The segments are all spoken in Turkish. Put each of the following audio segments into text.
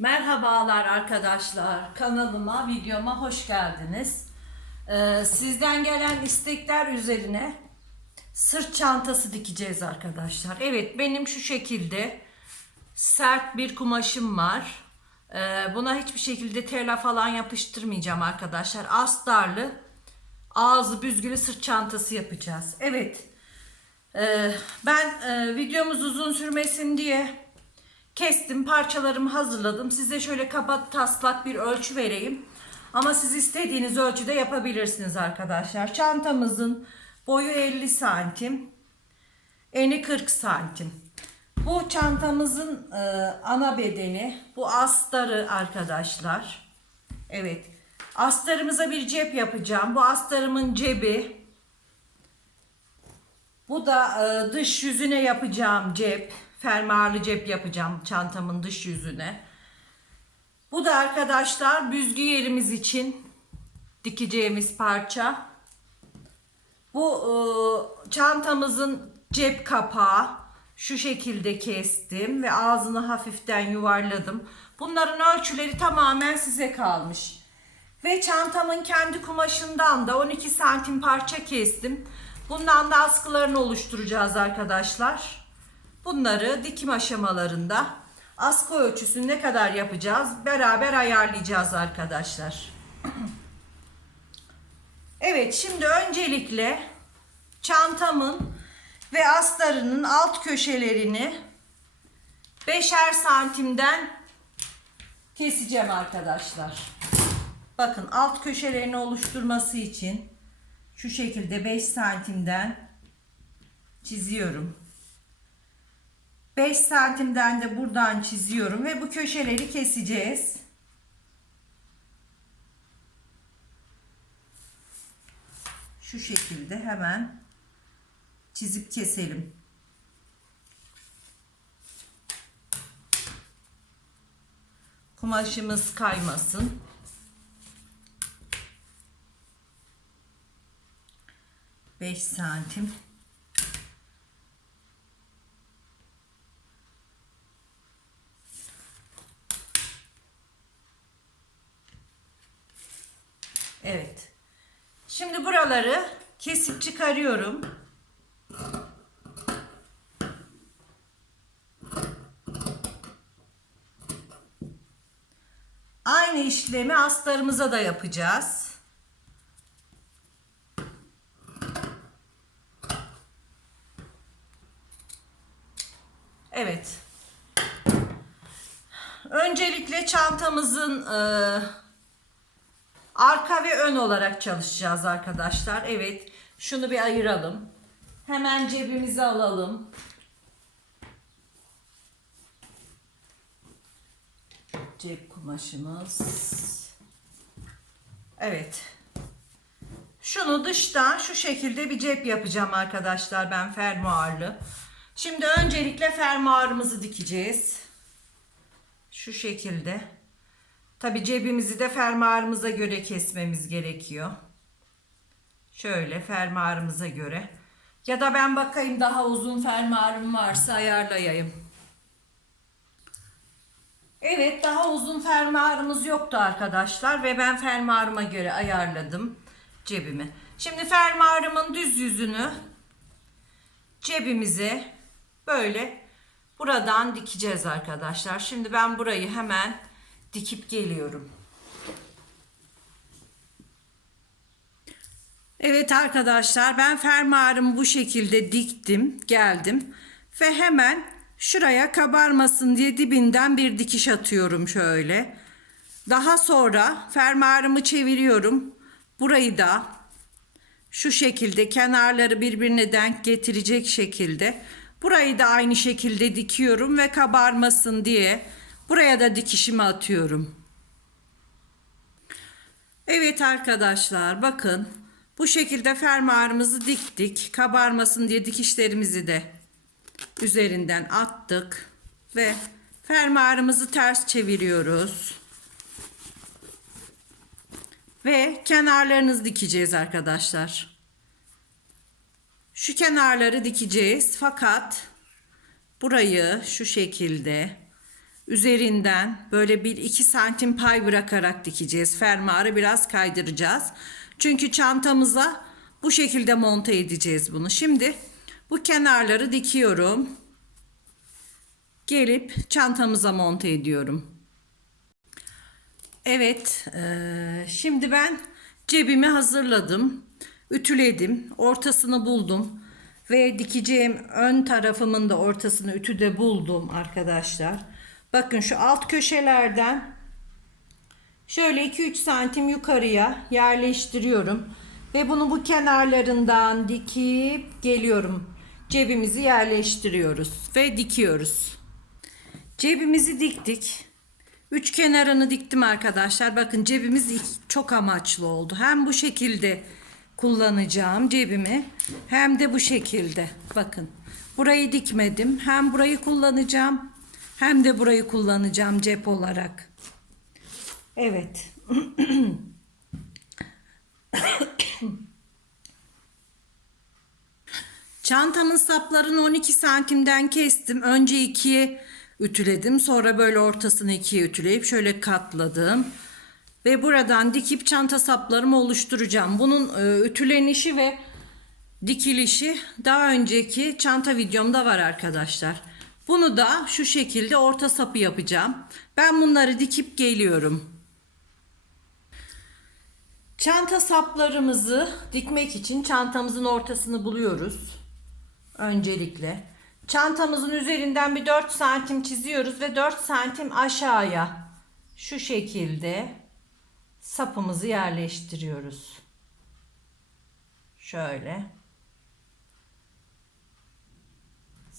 Merhabalar arkadaşlar. Kanalıma, videoma hoş geldiniz. Ee, sizden gelen istekler üzerine sırt çantası dikeceğiz arkadaşlar. Evet benim şu şekilde sert bir kumaşım var. Ee, buna hiçbir şekilde tela falan yapıştırmayacağım arkadaşlar. Astarlı ağzı büzgülü sırt çantası yapacağız. Evet. Ee, ben e, videomuz uzun sürmesin diye kestim parçalarımı hazırladım. Size şöyle kaba taslak bir ölçü vereyim. Ama siz istediğiniz ölçüde yapabilirsiniz arkadaşlar. Çantamızın boyu 50 santim. Eni 40 santim. Bu çantamızın e, ana bedeni. Bu astarı arkadaşlar. Evet. Astarımıza bir cep yapacağım. Bu astarımın cebi. Bu da e, dış yüzüne yapacağım cep. Fermuarlı cep yapacağım çantamın dış yüzüne. Bu da arkadaşlar büzgü yerimiz için dikeceğimiz parça. Bu e, çantamızın cep kapağı şu şekilde kestim ve ağzını hafiften yuvarladım. Bunların ölçüleri tamamen size kalmış. Ve çantamın kendi kumaşından da 12 santim parça kestim. Bundan da askılarını oluşturacağız arkadaşlar. Bunları dikim aşamalarında askı ölçüsünü ne kadar yapacağız beraber ayarlayacağız arkadaşlar. Evet şimdi öncelikle çantamın ve astarının alt köşelerini 5'er santimden keseceğim arkadaşlar. Bakın alt köşelerini oluşturması için şu şekilde 5 santimden çiziyorum. 5 santimden de buradan çiziyorum ve bu köşeleri keseceğiz. Şu şekilde hemen çizip keselim. Kumaşımız kaymasın. Beş santim. Evet. Şimdi buraları kesip çıkarıyorum. Aynı işlemi astarımıza da yapacağız. Evet. Öncelikle çantamızın e, arka ve ön olarak çalışacağız arkadaşlar. Evet. Şunu bir ayıralım. Hemen cebimize alalım. Cep kumaşımız. Evet. Şunu dıştan şu şekilde bir cep yapacağım arkadaşlar ben fermuarlı. Şimdi öncelikle fermuarımızı dikeceğiz. Şu şekilde. Tabi cebimizi de fermuarımıza göre kesmemiz gerekiyor. Şöyle fermuarımıza göre. Ya da ben bakayım daha uzun fermuarım varsa ayarlayayım. Evet daha uzun fermuarımız yoktu arkadaşlar ve ben fermuarıma göre ayarladım cebimi. Şimdi fermuarımın düz yüzünü cebimize böyle buradan dikeceğiz arkadaşlar. Şimdi ben burayı hemen dikip geliyorum. Evet arkadaşlar ben fermuarımı bu şekilde diktim geldim ve hemen şuraya kabarmasın diye dibinden bir dikiş atıyorum şöyle. Daha sonra fermuarımı çeviriyorum. Burayı da şu şekilde kenarları birbirine denk getirecek şekilde burayı da aynı şekilde dikiyorum ve kabarmasın diye buraya da dikişimi atıyorum. Evet arkadaşlar bakın bu şekilde fermuarımızı diktik. Kabarmasın diye dikişlerimizi de üzerinden attık ve fermuarımızı ters çeviriyoruz. Ve kenarlarınızı dikeceğiz arkadaşlar. Şu kenarları dikeceğiz fakat burayı şu şekilde üzerinden böyle bir iki santim pay bırakarak dikeceğiz. Fermuarı biraz kaydıracağız. Çünkü çantamıza bu şekilde monte edeceğiz bunu. Şimdi bu kenarları dikiyorum. Gelip çantamıza monte ediyorum. Evet, eee, şimdi ben cebimi hazırladım, ütüledim, ortasını buldum ve dikeceğim ön tarafımın da ortasını ütüde buldum arkadaşlar. Bakın şu alt köşelerden şöyle 2-3 santim yukarıya yerleştiriyorum ve bunu bu kenarlarından dikip geliyorum. Cebimizi yerleştiriyoruz ve dikiyoruz. Cebimizi diktik. Üç kenarını diktim arkadaşlar. Bakın cebimiz çok amaçlı oldu. Hem bu şekilde kullanacağım cebimi hem de bu şekilde. Bakın burayı dikmedim. Hem burayı kullanacağım hem de burayı kullanacağım cep olarak. Evet. Çantamın saplarını 12 santimden kestim. Önce ikiye ütüledim. Sonra böyle ortasını ikiye ütüleyip şöyle katladım. Ve buradan dikip çanta saplarımı oluşturacağım. Bunun e, ütülenişi ve dikilişi daha önceki çanta videomda var arkadaşlar. Bunu da şu şekilde orta sapı yapacağım. Ben bunları dikip geliyorum. Çanta saplarımızı dikmek için çantamızın ortasını buluyoruz. Öncelikle. Çantamızın üzerinden bir 4 santim çiziyoruz ve 4 santim aşağıya şu şekilde sapımızı yerleştiriyoruz. Şöyle.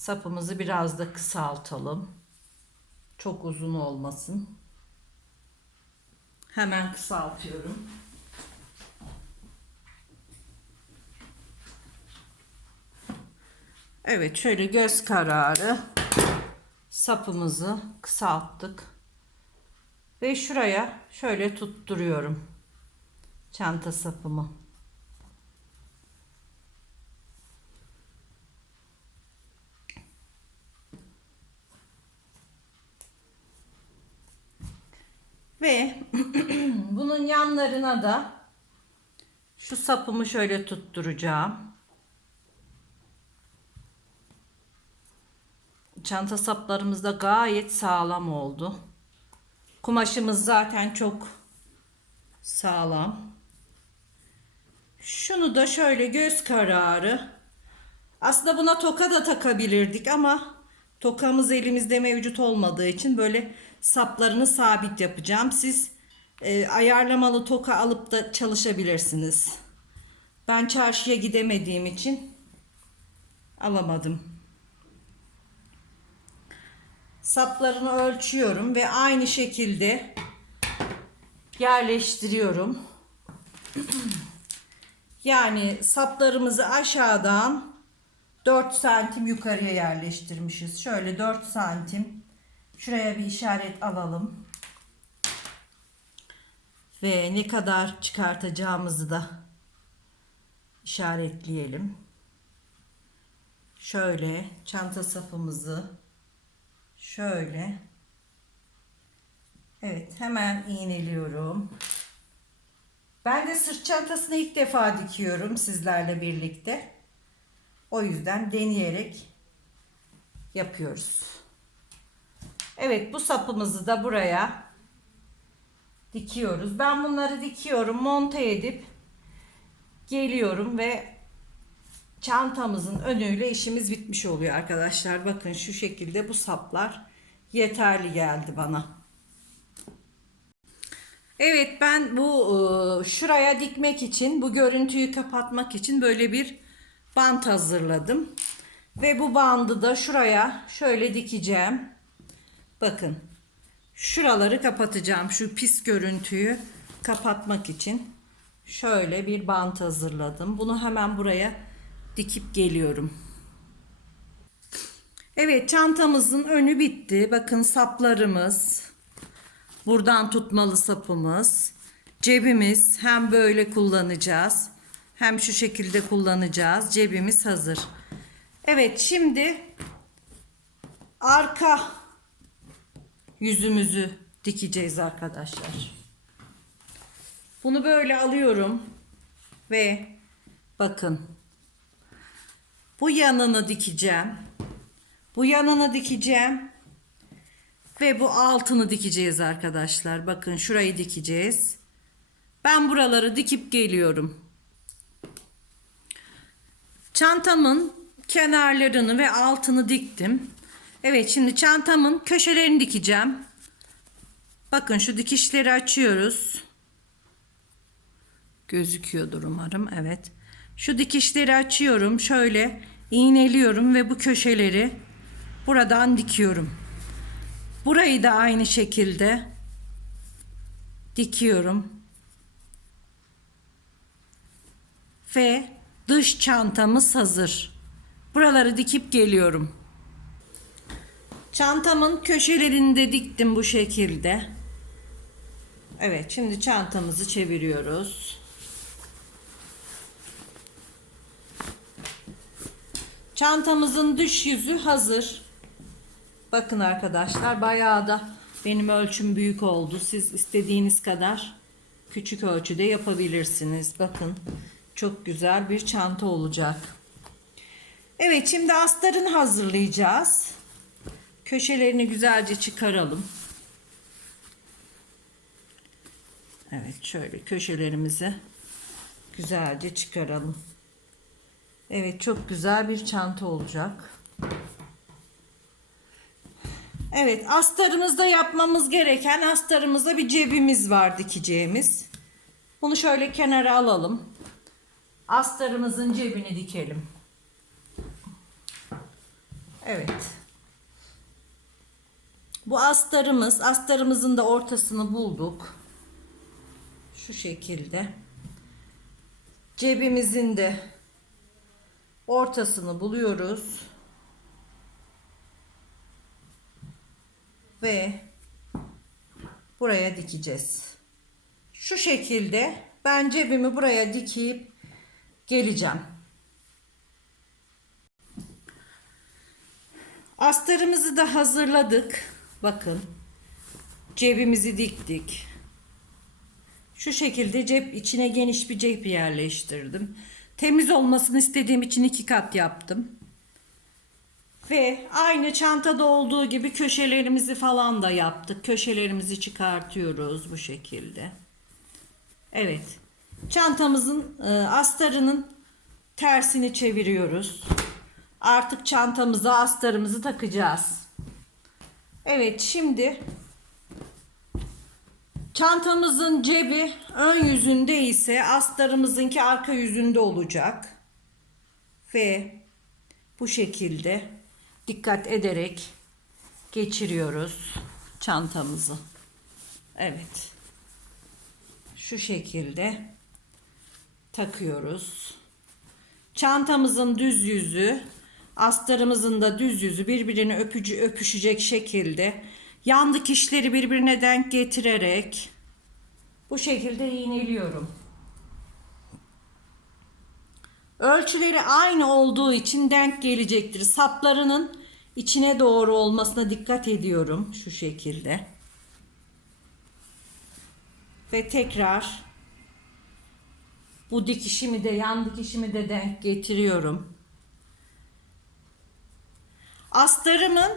Sapımızı biraz da kısaltalım. Çok uzun olmasın. Hemen kısaltıyorum. Evet şöyle göz kararı sapımızı kısalttık. Ve şuraya şöyle tutturuyorum. Çanta sapımı. Ve bunun yanlarına da şu sapımı şöyle tutturacağım. Çanta saplarımız da gayet sağlam oldu. Kumaşımız zaten çok sağlam. Şunu da şöyle göz kararı. Aslında buna toka da takabilirdik ama tokamız elimizde mevcut olmadığı için böyle saplarını sabit yapacağım. Siz e, ayarlamalı toka alıp da çalışabilirsiniz. Ben çarşıya gidemediğim için alamadım. Saplarını ölçüyorum ve aynı şekilde yerleştiriyorum. Yani saplarımızı aşağıdan 4 santim yukarıya yerleştirmişiz. Şöyle 4 santim. Şuraya bir işaret alalım. Ve ne kadar çıkartacağımızı da işaretleyelim. Şöyle çanta sapımızı şöyle Evet hemen iğneliyorum. Ben de sırt çantasını ilk defa dikiyorum sizlerle birlikte. O yüzden deneyerek yapıyoruz. Evet bu sapımızı da buraya dikiyoruz. Ben bunları dikiyorum, monte edip geliyorum ve çantamızın önüyle işimiz bitmiş oluyor arkadaşlar. Bakın şu şekilde bu saplar yeterli geldi bana. Evet ben bu e, şuraya dikmek için bu görüntüyü kapatmak için böyle bir bant hazırladım. Ve bu bandı da şuraya şöyle dikeceğim. Bakın şuraları kapatacağım. Şu pis görüntüyü kapatmak için şöyle bir bant hazırladım. Bunu hemen buraya dikip geliyorum. Evet çantamızın önü bitti. Bakın saplarımız. Buradan tutmalı sapımız. Cebimiz hem böyle kullanacağız. Hem şu şekilde kullanacağız. Cebimiz hazır. Evet şimdi arka yüzümüzü dikeceğiz arkadaşlar. Bunu böyle alıyorum ve bakın bu yanını dikeceğim. Bu yanını dikeceğim. Ve bu altını dikeceğiz arkadaşlar. Bakın şurayı dikeceğiz. Ben buraları dikip geliyorum. Çantamın kenarlarını ve altını diktim. Evet şimdi çantamın köşelerini dikeceğim. Bakın şu dikişleri açıyoruz. Gözüküyordur umarım. Evet. Şu dikişleri açıyorum. Şöyle iğneliyorum ve bu köşeleri buradan dikiyorum. Burayı da aynı şekilde dikiyorum. Ve dış çantamız hazır. Buraları dikip geliyorum. Çantamın köşelerini diktim bu şekilde. Evet, şimdi çantamızı çeviriyoruz. Çantamızın dış yüzü hazır. Bakın arkadaşlar bayağı da benim ölçüm büyük oldu. Siz istediğiniz kadar küçük ölçüde yapabilirsiniz. Bakın çok güzel bir çanta olacak. Evet şimdi astarını hazırlayacağız. Köşelerini güzelce çıkaralım. Evet şöyle köşelerimizi güzelce çıkaralım. Evet çok güzel bir çanta olacak. Evet astarımızda yapmamız gereken astarımızda bir cebimiz var dikeceğimiz. Bunu şöyle kenara alalım. Astarımızın cebini dikelim. Evet. Bu astarımız, astarımızın da ortasını bulduk. Şu şekilde. Cebimizin de ortasını buluyoruz. Ve buraya dikeceğiz. Şu şekilde ben cebimi buraya dikip geleceğim. Astarımızı da hazırladık. Bakın. Cebimizi diktik. Şu şekilde cep içine geniş bir cep yerleştirdim. Temiz olmasını istediğim için iki kat yaptım. Ve aynı çantada olduğu gibi köşelerimizi falan da yaptık. Köşelerimizi çıkartıyoruz bu şekilde. Evet. Çantamızın e, astarının tersini çeviriyoruz. Artık çantamıza astarımızı takacağız. Evet şimdi çantamızın cebi ön yüzünde ise astarımızınki arka yüzünde olacak. Ve bu şekilde dikkat ederek geçiriyoruz çantamızı. Evet. Şu şekilde takıyoruz. Çantamızın düz yüzü, astarımızın da düz yüzü birbirini öpücü öpüşecek şekilde yan dikişleri birbirine denk getirerek bu şekilde iğneliyorum. Ölçüleri aynı olduğu için denk gelecektir. Saplarının içine doğru olmasına dikkat ediyorum şu şekilde. Ve tekrar bu dikişimi de yan dikişimi de denk getiriyorum. Astarımın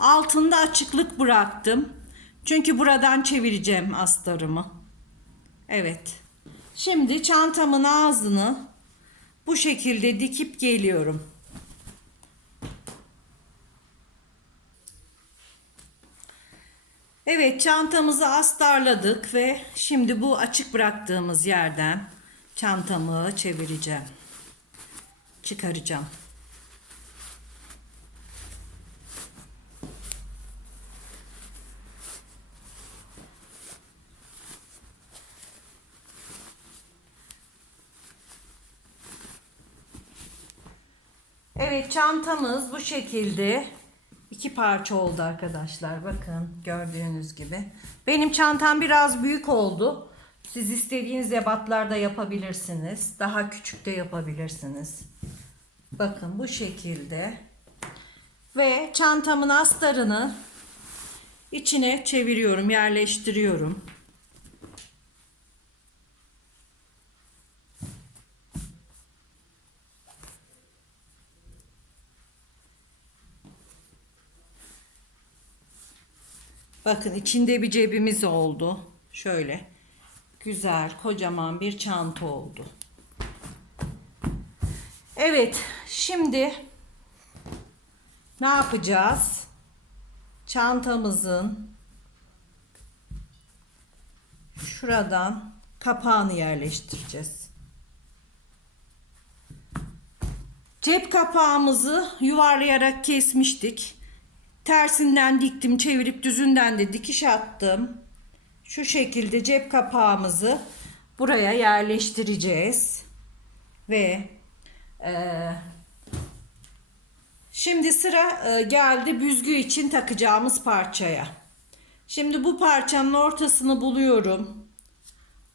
altında açıklık bıraktım. Çünkü buradan çevireceğim astarımı. Evet. Şimdi çantamın ağzını bu şekilde dikip geliyorum. Evet çantamızı astarladık ve şimdi bu açık bıraktığımız yerden çantamı çevireceğim. Çıkaracağım. Evet çantamız bu şekilde iki parça oldu arkadaşlar. Bakın gördüğünüz gibi. Benim çantam biraz büyük oldu. Siz istediğiniz ebatlarda yapabilirsiniz. Daha küçük de yapabilirsiniz. Bakın bu şekilde. Ve çantamın astarını içine çeviriyorum, yerleştiriyorum. Bakın içinde bir cebimiz oldu. Şöyle güzel kocaman bir çanta oldu. Evet şimdi ne yapacağız? Çantamızın şuradan kapağını yerleştireceğiz. Cep kapağımızı yuvarlayarak kesmiştik. Tersinden diktim, çevirip düzünden de dikiş attım. Şu şekilde cep kapağımızı buraya yerleştireceğiz. Ve eee Şimdi sıra e, geldi büzgü için takacağımız parçaya. Şimdi bu parçanın ortasını buluyorum.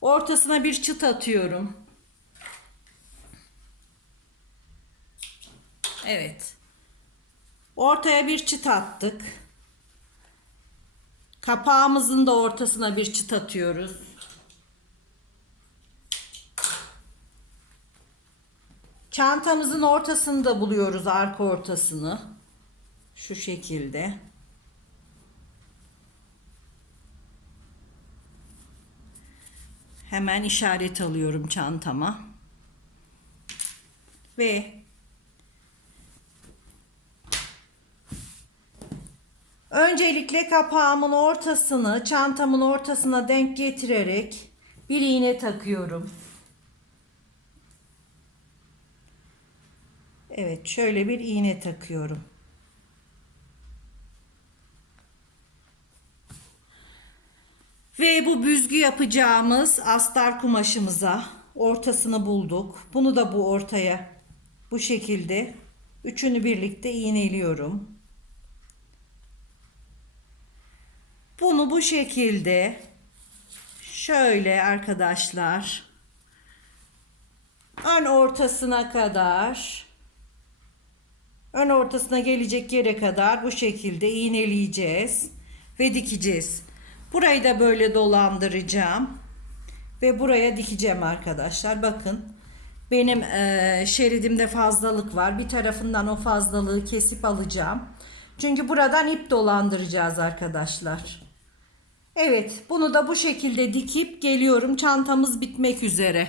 Ortasına bir çıt atıyorum. Evet. Ortaya bir çıt attık. Kapağımızın da ortasına bir çıt atıyoruz. Çantamızın ortasını da buluyoruz arka ortasını. Şu şekilde. Hemen işaret alıyorum çantama. Ve öncelikle kapağımın ortasını çantamın ortasına denk getirerek bir iğne takıyorum. Evet şöyle bir iğne takıyorum. Ve bu büzgü yapacağımız astar kumaşımıza ortasını bulduk. Bunu da bu ortaya bu şekilde üçünü birlikte iğneliyorum. Bunu bu şekilde şöyle arkadaşlar ön ortasına kadar ön ortasına gelecek yere kadar bu şekilde iğneleyeceğiz ve dikeceğiz. Burayı da böyle dolandıracağım ve buraya dikeceğim arkadaşlar. Bakın benim e, şeridimde fazlalık var. Bir tarafından o fazlalığı kesip alacağım. Çünkü buradan ip dolandıracağız arkadaşlar. Evet bunu da bu şekilde dikip geliyorum. Çantamız bitmek üzere.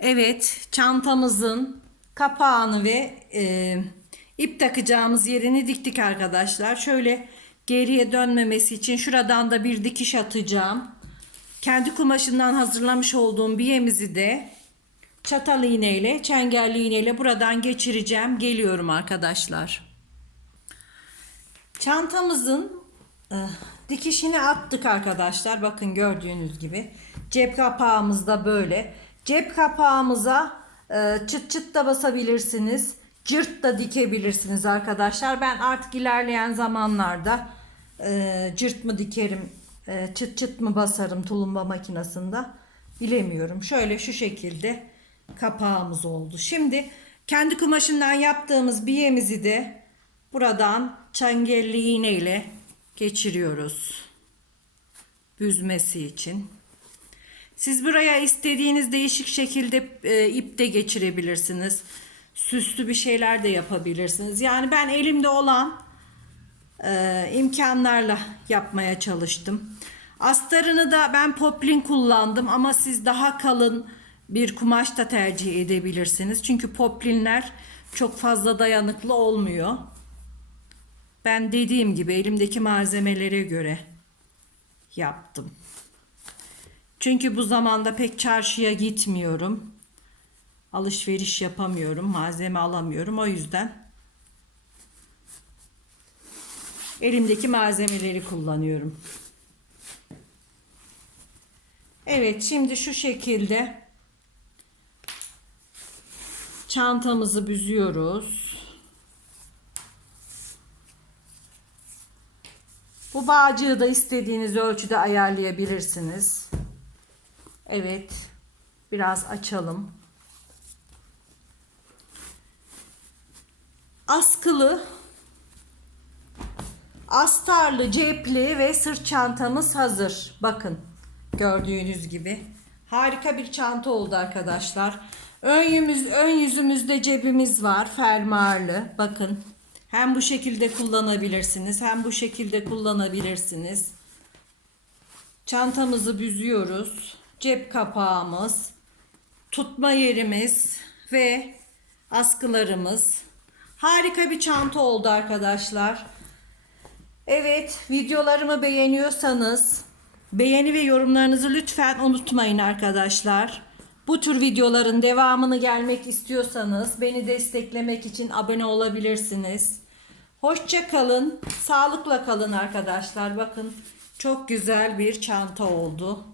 Evet çantamızın kapağını ve e, ip takacağımız yerini diktik arkadaşlar. Şöyle geriye dönmemesi için şuradan da bir dikiş atacağım. Kendi kumaşından hazırlamış olduğum biyemizi de çatal iğneyle, çengelli iğneyle buradan geçireceğim. Geliyorum arkadaşlar. Çantamızın dikişini attık arkadaşlar. Bakın gördüğünüz gibi. Cep kapağımız da böyle. Cep kapağımıza e, çıt çıt da basabilirsiniz. Cırt da dikebilirsiniz arkadaşlar. Ben artık ilerleyen zamanlarda e, cırt mı dikerim, çıt çıt mı basarım tulumba makinesinde bilemiyorum. Şöyle şu şekilde kapağımız oldu. Şimdi kendi kumaşından yaptığımız biyemizi de buradan çengelli iğne ile geçiriyoruz. Büzmesi için. Siz buraya istediğiniz değişik şekilde e, ip de geçirebilirsiniz. Süslü bir şeyler de yapabilirsiniz. Yani ben elimde olan e, imkanlarla yapmaya çalıştım. Astarını da ben poplin kullandım ama siz daha kalın bir kumaş da tercih edebilirsiniz. Çünkü poplinler çok fazla dayanıklı olmuyor. Ben dediğim gibi elimdeki malzemelere göre yaptım. Çünkü bu zamanda pek çarşıya gitmiyorum. Alışveriş yapamıyorum, malzeme alamıyorum. O yüzden elimdeki malzemeleri kullanıyorum. Evet, şimdi şu şekilde çantamızı büzüyoruz. Bu bağcığı da istediğiniz ölçüde ayarlayabilirsiniz. Evet. Biraz açalım. Askılı Astarlı, cepli ve sırt çantamız hazır. Bakın gördüğünüz gibi. Harika bir çanta oldu arkadaşlar. Ön, yüzümüz, ön yüzümüzde cebimiz var. Fermuarlı. Bakın. Hem bu şekilde kullanabilirsiniz hem bu şekilde kullanabilirsiniz. Çantamızı büzüyoruz. Cep kapağımız, tutma yerimiz ve askılarımız. Harika bir çanta oldu arkadaşlar. Evet, videolarımı beğeniyorsanız beğeni ve yorumlarınızı lütfen unutmayın arkadaşlar. Bu tür videoların devamını gelmek istiyorsanız beni desteklemek için abone olabilirsiniz. Hoşça kalın, sağlıkla kalın arkadaşlar. Bakın çok güzel bir çanta oldu.